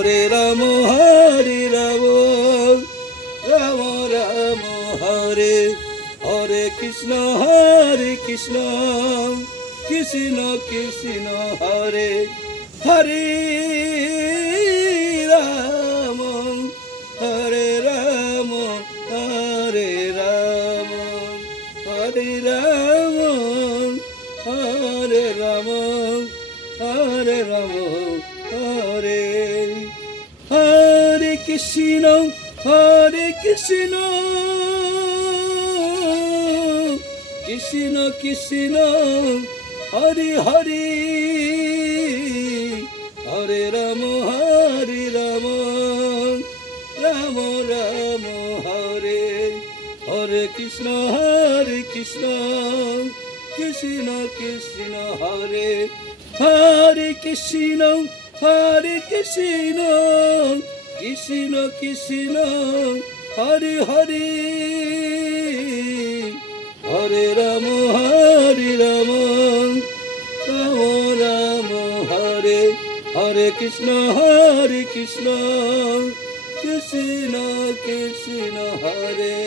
Hare Ram Ram Ram Hare Hare Krishna Krishna Krishna Hare Hare Ram Hare Ram Hare Ram Hare Ram Hare Ram Hare Ram Hare Hare Krishna Krishna Krishna Hare Hare Hare Ram Ram Ram Hare Hare Krishna Krishna Krishna Hare Hare Krishna Krishna Krishna Hare Hare Hare Ram Ram Ram Hare Hare Krishna Krishna Krishna Hare